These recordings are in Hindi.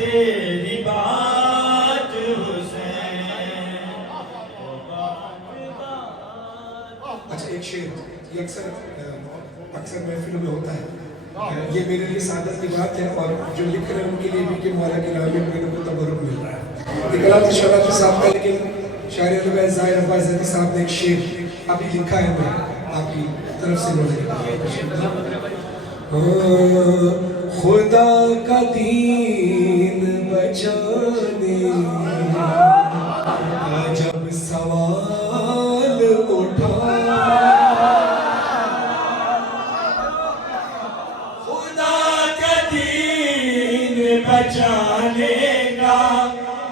तेरी बात हुसैन। अच्छा एक शेर ये अक्सर महफिलों में होता है, ये मेरे लिए सादत की बात है और जो लिख रहे हैं उनके लिए भी कि मौला के नाम में मेरे को तबरुक मिल रहा है। ये कलाम इंशाअल्लाह के साथ है, लेकिन शायर अब्बास ज़ाहिर अब्बास ज़ैदी साहब ने एक शेर अभी लिखा है, मैं आपकी तरफ से खुदा का दीन बचाने जब सवाल उठा, खुदा का दीन बचाने का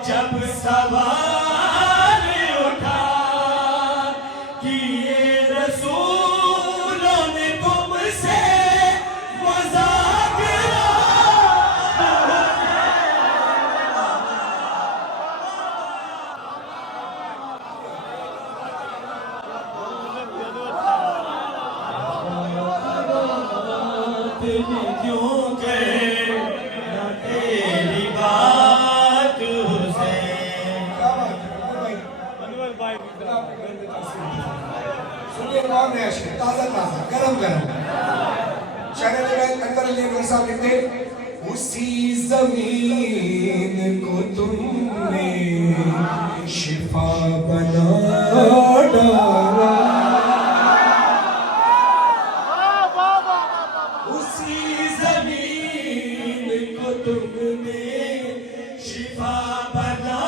जब सवाल उठा, किए रसूलों ने तुमसे मुज़ाकरा। क्यों कहे ना तेरी बात हुसैन। सुनिए कौन है शेर, ताज़ा ताज़ा गरम गरम। शायर अकबर अली अकबर साहब लिखते, उसी ज़मीन को तुमने शिफा बना डाला, उसी ज़मीन को तुमने शिफा बना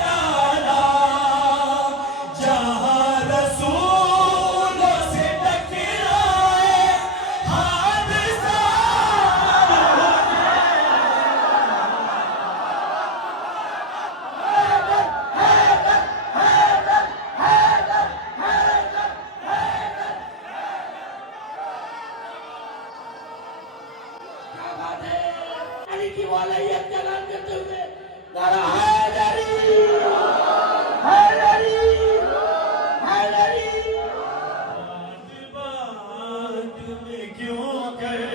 डाला, जहाँ रसूलों से टकराए हादसा। अली की वालियत का नाम करते हुए नारा हैदरी, हैदरी, हैदरी। बात में क्यों कहे।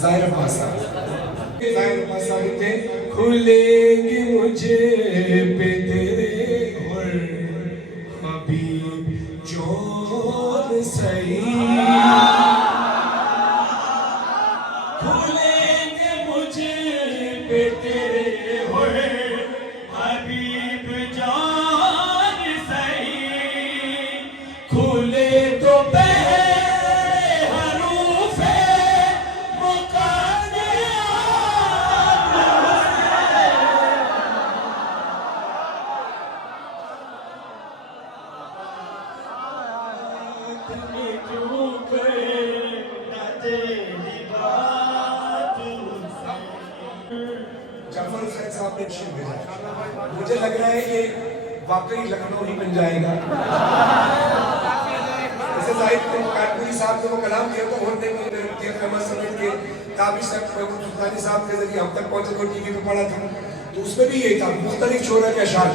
ज़ाहिर अब्बास साहब लिखते, खुलेंगे मुझे पे तेरे हुर हबीब जौन सही, खुलेंगे मुझे पे तेरे हुए हबीब जान सही, खुले तो पहले हरूफे जाफर हुसैन साहब ने शेर भेजा, मुझे लग रहा है ये वाकई लखनऊ ही बन जाएगा। जैसे जाहिद कानपुरी साहब ने वो कलाम दिया तो होने समझ के काबी सुल्तानी साहब के जरिए हम तक पहुंचे तो टीवी पे पड़ा था, तो उसमें भी यही था, मुख्तलिफ शोरा के अशार।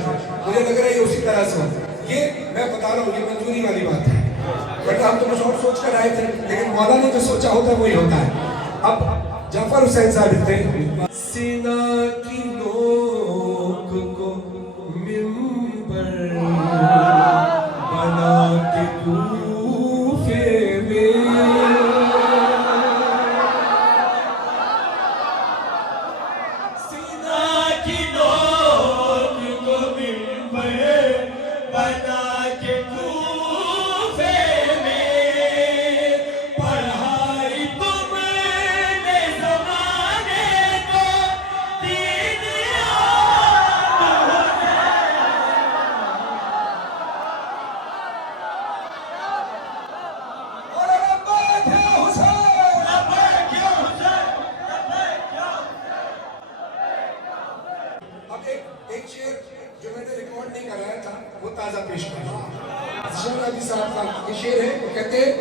मुझे लग रहा है ये उसी तरह से होता। ये मैं बता रहा हूँ, ये मंजूरी वाली बात है, बट हम तो कुछ और सोच कर आए थे, लेकिन मौला ने जो सोचा होता है वही होता है। अब जाफर हुसैन साहब लिखते हैं, सीना की नोक को मिंबर बना के कूफे में, सीना की नोक को मिंबर बना के कूफे में, पढ़ाई तुमने ज़माने को दीन और अब्बास है हुसैन। अब एक शेर जो मैंने रिकॉर्ड नहीं कराया था वो ताजा पेश कर रहा हूं। अली साहब का ये शेर है, वो कहते हैं,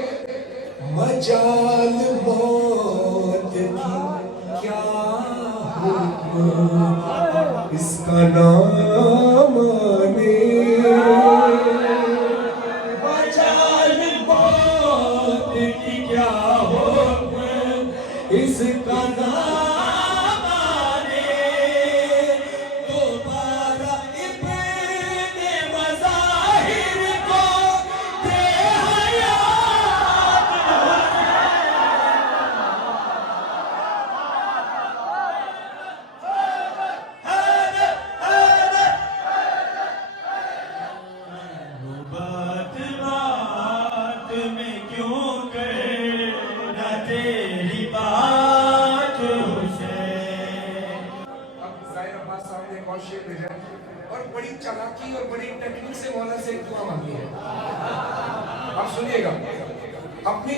मजाल मौत की क्या हुक्म इसका नाम आने, मजाल मौत इसका नाम आने दोबारा इब्ने मज़ाहिर को दे हयात बात बात में क्यों कहे ना तेरी बात हुसैन। अब ज़ाहिर अब्बास साहब ने एक और शेर भेजा है और बड़ी चालाकी और बड़ी टेक्निक से मौला से एक दुआ मांगी है। आप सुनिएगा, अपनी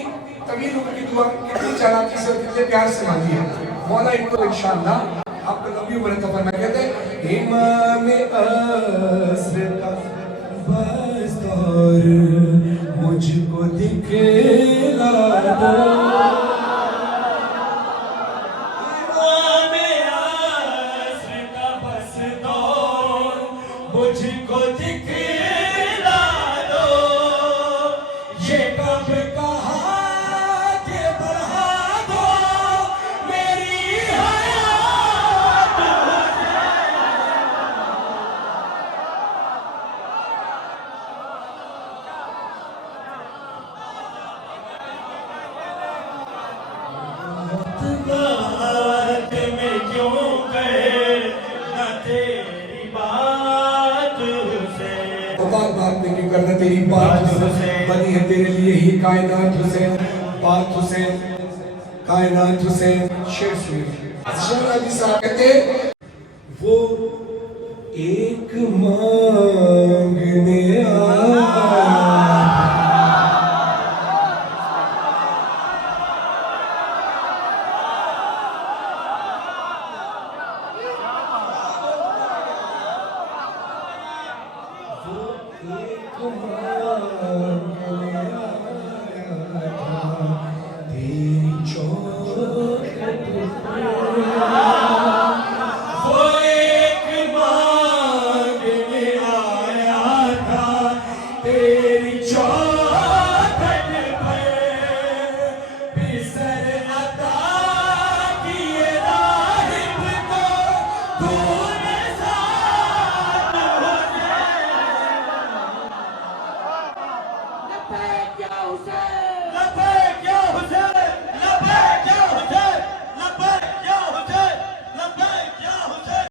तवील उम्र की दुआ कितनी चालाकी से और कितने प्यार से मांगी है। मौला इनको इंशाअल्लाह आपको लंबी उम्र अता फरमाए। कहते हैं इमाम असर का बस दौर मुझको दिखला दो। मुझको दिखला दो ये कब कहा कि बढ़ा दो मेरी हयात बात में क्यों कहे ना तेरी बात से बात में क्यों करना, तेरी बात बनी है तेरे लिए ही कायनात हुसैन, बात हुसैन कायनात हुसैन। शेर सुनिए, शहनाजी साहब कहते वो एक मांगने आया तेरी चौखट पे